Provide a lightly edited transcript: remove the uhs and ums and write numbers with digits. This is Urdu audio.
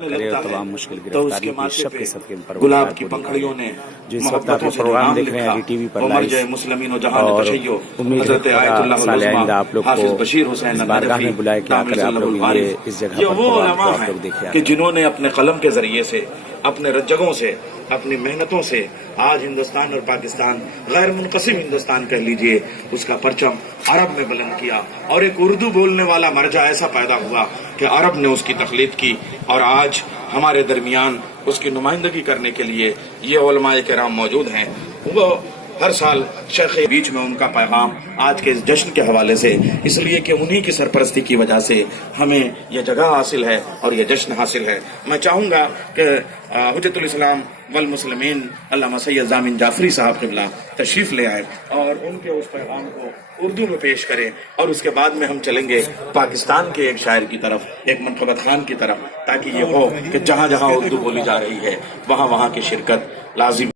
کرے اور تمام مشکل گرفتاری کی شب کے صدقے پر گلاب کی پنکھڑیوں نے جو اس وقت آپ پروگرام دیکھ رہے ہیں ٹی وی پر لائیو، اور امید ہے خدا سال آئندہ آپ لوگ کو اس بارگاہ میں بلائے کہ آ کر آپ لوگ یہ اس جگہ پر پروگرام کو آپ لوگ دیکھیں کہ جنہوں نے اپنے قلم کے ذریعے سے، اپنے رجگوں سے، اپنی محنتوں سے آج ہندوستان اور پاکستان، غیر منقسم ہندوستان کہہ لیجئے، اس کا پرچم عرب میں بلند کیا، اور ایک اردو بولنے والا مرجع ایسا پیدا ہوا کہ عرب نے اس کی تخلیق کی، اور آج ہمارے درمیان اس کی نمائندگی کرنے کے لیے یہ علماء کرام موجود ہیں۔ وہ ہر سال شیخ بیچ میں ان کا پیغام آج کے اس جشن کے حوالے سے، اس لیے کہ انہی کی سرپرستی کی وجہ سے ہمیں یہ جگہ حاصل ہے اور یہ جشن حاصل ہے۔ میں چاہوں گا کہ حجت الاسلام والمسلمین علامہ سید ضامن جعفری صاحب قبلہ تشریف لے آئے اور ان کے اس پیغام کو اردو میں پیش کریں، اور اس کے بعد میں ہم چلیں گے پاکستان کے ایک شاعر کی طرف، ایک منقبت خان کی طرف، تاکہ یہ ہو کہ جہاں جہاں اردو بولی جا رہی ہے وہاں وہاں کی شرکت لازم